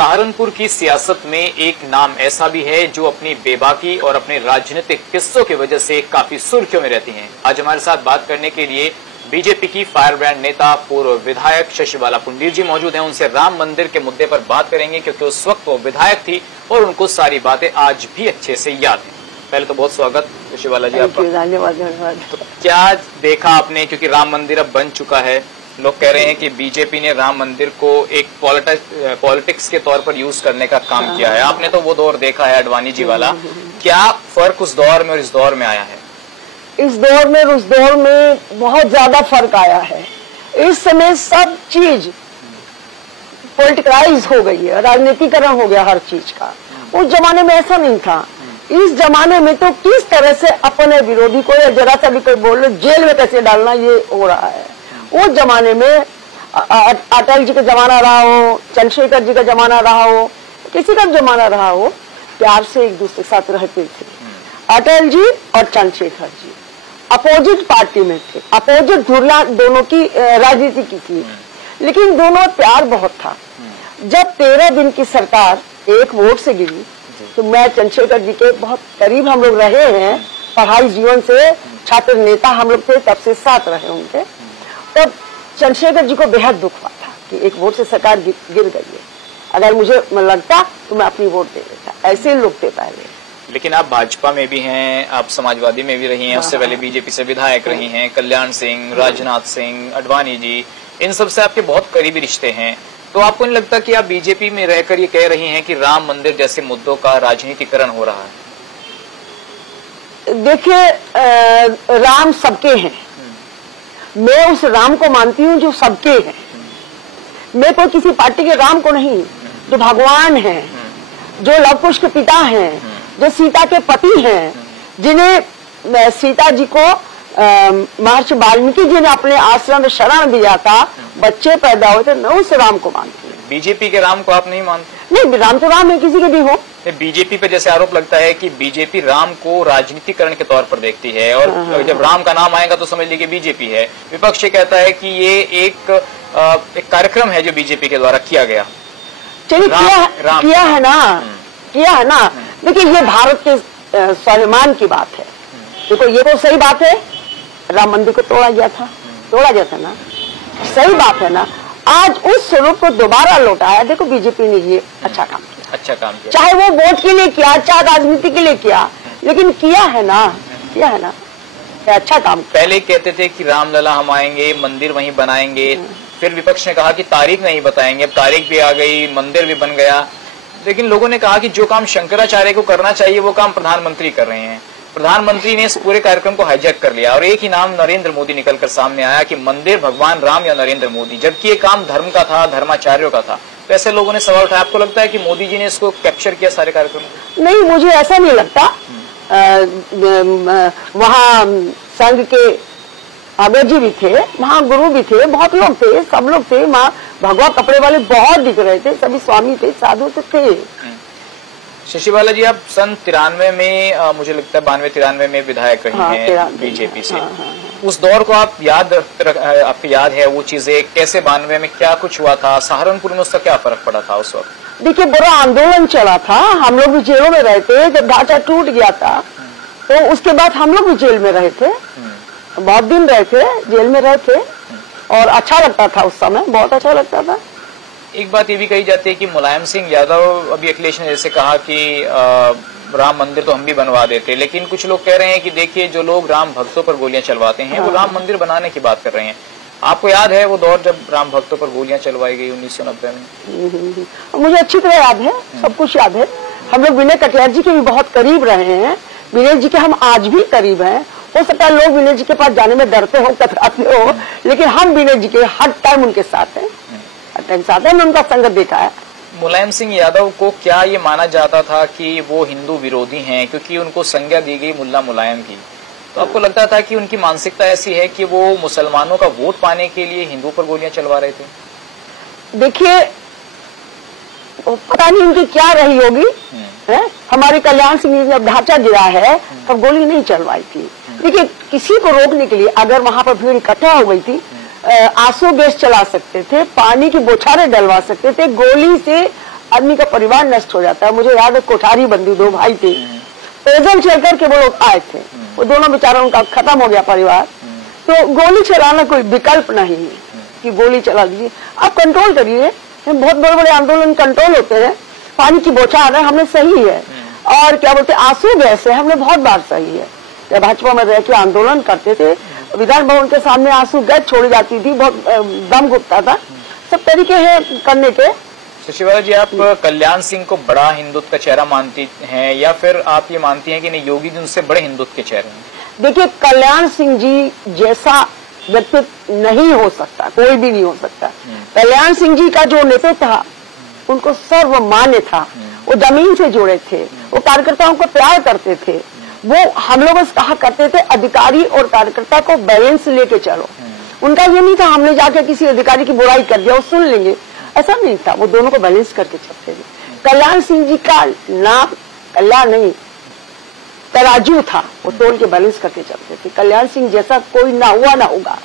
सहारनपुर की सियासत में एक नाम ऐसा भी है जो अपनी बेबाकी और अपने राजनीतिक किस्सों की वजह से काफी सुर्खियों में रहती हैं। आज हमारे साथ बात करने के लिए बीजेपी की फायर ब्रांड नेता पूर्व विधायक शशिबाला पुंडीर जी मौजूद हैं। उनसे राम मंदिर के मुद्दे पर बात करेंगे क्योंकि उस वक्त वो विधायक थी और उनको सारी बातें आज भी अच्छे से याद हैं। पहले तो बहुत स्वागत शशिबाला जी आपका। धन्यवाद। तो क्या देखा आपने, क्योंकि राम मंदिर अब बन चुका है, लोग कह रहे हैं कि बीजेपी ने राम मंदिर को एक पॉलिटिक्स के तौर पर यूज करने का काम किया है। आपने तो वो दौर देखा है अडवाणी जी वाला, क्या फर्क उस दौर में और इस दौर में आया है? इस दौर में और उस दौर में बहुत ज्यादा फर्क आया है। इस समय सब चीज पॉलिटिकलाइज हो गई है, राजनीतिकरण हो गया हर चीज का। उस जमाने में ऐसा नहीं था। इस जमाने में तो किस तरह से अपने विरोधी को या जरा सा भी कोई बोल रहे जेल में कैसे डालना, ये हो रहा है। उस जमाने में अटल जी का जमाना रहा हो, चंद्रशेखर जी का जमाना रहा हो, किसी का जमाना रहा हो, प्यार से एक दूसरे के साथ रहते थे। अटल जी और चंद्रशेखर जी अपोजिट पार्टी में थे, अपोजिट धुरला दोनों की राजनीति की थी, लेकिन दोनों प्यार बहुत था। जब 13 दिन की सरकार एक वोट से गिरी तो मैं चंद्रशेखर जी के बहुत करीब हम लोग रहे हैं, पढ़ाई जीवन से छात्र नेता हम लोग थे, तब से साथ रहे उनके। तब चंद्रशेखर जी को बेहद दुख हुआ था कि एक वोट से सरकार गिर गई है। अगर मुझे लगता तो मैं अपनी वोट दे देता। ऐसे लोग थे पहले। लेकिन आप भाजपा में भी हैं, आप समाजवादी में भी रही हैं, उससे पहले बीजेपी से विधायक रही हैं। कल्याण सिंह, राजनाथ सिंह, अडवाणी जी, इन सब से आपके बहुत करीबी रिश्ते हैं। तो आपको नहीं लगता कि आप बीजेपी में रहकर ये कह रही हैं कि राम मंदिर जैसे मुद्दों का राजनीतिकरण हो रहा है? देखिए, राम सबके हैं। मैं उस राम को मानती हूँ जो सबके हैं। मैं कोई किसी पार्टी के राम को नहीं, जो भगवान हैं, जो लव कुश के पिता हैं, जो सीता के पति हैं, जिन्हें सीता जी को महर्षि वाल्मीकि जी ने अपने आश्रम में शरण दिया था, बच्चे पैदा हुए थे। मैं उस राम को मानती हूँ। बीजेपी के राम को आप नहीं मानते? नहीं, राम तो राम है, किसी के भी हो। बीजेपी पे जैसे आरोप लगता है कि बीजेपी राम को राजनीतिकरण के तौर पर देखती है और जब राम का नाम आएगा तो समझ लीजिए बीजेपी है। विपक्ष ये कहता है कि ये एक कार्यक्रम है जो बीजेपी के द्वारा किया गया। चलिए, किया है ना। देखिए, ये भारत के स्वाभिमान की बात है। देखो, ये तो सही बात है, राम मंदिर को तोड़ा गया था ना, सही बात है ना। आज उस स्वरूप को दोबारा लौटाया। देखो, बीजेपी ने ये अच्छा काम किया, चाहे वो वोट के लिए किया, चाहे राजनीति के लिए किया, लेकिन किया है ना। अच्छा काम। पहले कहते थे कि रामलला हम आएंगे, मंदिर वहीं बनाएंगे, फिर विपक्ष ने कहा कि तारीख नहीं बताएंगे। अब तारीख भी आ गई, मंदिर भी बन गया, लेकिन लोगों ने कहा कि जो काम शंकराचार्य को करना चाहिए वो काम प्रधानमंत्री कर रहे हैं। प्रधानमंत्री ने इस पूरे कार्यक्रम को हाईजैक कर लिया और एक ही नाम नरेंद्र मोदी निकलकर सामने आया कि मंदिर भगवान राम या नरेंद्र मोदी, जबकि ये काम धर्म का था, धर्माचार्यों का था। तो ऐसे लोगों ने सवाल उठाया। आपको लगता है कि मोदी जी ने इसको कैप्चर किया सारे कार्यक्रम? नहीं, मुझे ऐसा नहीं लगता। वहाँ संघ के आगे जी भी थे, वहाँ गुरु भी थे, बहुत लोग थे, सब लोग थे। वहाँ भगवा कपड़े वाले बहुत दिख रहे थे, सभी स्वामी थे, साधु थे। शशिबाला जी, आप सन 93 में मुझे लगता है 92-93 में विधायक रही हैं बीजेपी से। उस दौर को आप आपको याद है वो चीजें? कैसे 92 में क्या कुछ हुआ था? सहारनपुर में उसका क्या फर्क पड़ा था उस वक्त? देखिए, बड़ा आंदोलन चला था। हम लोग भी जेलों में रहे थे। जब ढांचा टूट गया था तो उसके बाद हम लोग भी जेल में रहे थे, बहुत दिन रहे थे, जेल में रहे थे, और अच्छा लगता था उस समय, बहुत अच्छा लगता था। एक बात ये भी कही जाती है कि मुलायम सिंह यादव अभी अखिलेश ने जैसे कहा कि राम मंदिर तो हम भी बनवा देते, लेकिन कुछ लोग कह रहे हैं कि देखिए, जो लोग राम भक्तों पर गोलियां चलवाते हैं वो राम मंदिर बनाने की बात कर रहे हैं। आपको याद है वो दौर जब राम भक्तों पर गोलियां चलवाई गई 1990 में? मुझे अच्छी तरह याद है, सब कुछ याद है। हम लोग विनय कटियार जी के भी बहुत करीब रहे हैं। विनय जी के हम आज भी करीब हैं। हो सकता है लोग विनय जी के पास जाने में डरते हो, कतराते हो, लेकिन हम विनय जी के हर टाइम उनके साथ हैं, मैंने उनका संगत देखा है। मुलायम सिंह यादव को क्या ये माना जाता था कि वो हिंदू विरोधी हैं क्योंकि उनको संज्ञा दी गई मुल्ला मुलायम की? तो आपको लगता था कि उनकी मानसिकता ऐसी है कि वो मुसलमानों का वोट पाने के लिए हिंदुओं पर गोलियां चलवा रहे थे? देखिए, पता नहीं उनकी क्या रही होगी। हमारे कल्याण सिंह जब ढांचा गिरा है तब गोली नहीं चलवाई थी। देखिए, किसी को रोकने के लिए अगर वहां पर भीड़ इकट्ठा हो गई थी, आंसू गैस चला सकते थे, पानी की बौछारें डलवा सकते थे, गोली से आदमी का परिवार नष्ट हो जाता है। मुझे याद है कोठारी बंदी 2 भाई थे, पैदल चल करके वो लोग आए थे, वो दोनों बेचारों का खत्म हो गया परिवार। तो गोली चलाना कोई विकल्प नहीं है कि गोली चला दीजिए, आप कंट्रोल करिए। बहुत बड़े बड़े आंदोलन कंट्रोल होते हैं। पानी की बौछार है, हमने सही है। और क्या बोलते आंसू गैस है, हमने बहुत बार सही है। जब भाजपा में रह के आंदोलन करते थे, विधान भवन के सामने आंसू गैस छोड़ी जाती थी, बहुत दम घुटता था। सब तरीके हैं करने के। तो शिवाला जी, आप कल्याण सिंह को बड़ा हिंदुत्व का चेहरा मानती हैं या फिर आप ये मानती हैं कि नहीं, योगी जी उनसे बड़े हिंदुत्व के चेहरे हैं? देखिए, कल्याण सिंह जी जैसा व्यक्तित्व नहीं हो सकता, कोई भी नहीं हो सकता। कल्याण सिंह जी का जो नेतृत्व था, उनको सर्वमान्य था। वो जमीन से जुड़े थे, वो कार्यकर्ताओं को प्यार करते थे। वो हम लोग कहा करते थे, अधिकारी और कार्यकर्ता को बैलेंस लेके चलो। उनका ये नहीं था हमने जाके किसी अधिकारी की बुराई कर दिया, वो सुन लेंगे, ऐसा नहीं था। वो दोनों को बैलेंस करके चलते थे। कल्याण सिंह जी का नाम कल्याण नहीं, तराजू था, वो तोल के बैलेंस करके चलते थे। कल्याण सिंह जैसा कोई ना हुआ ना होगा।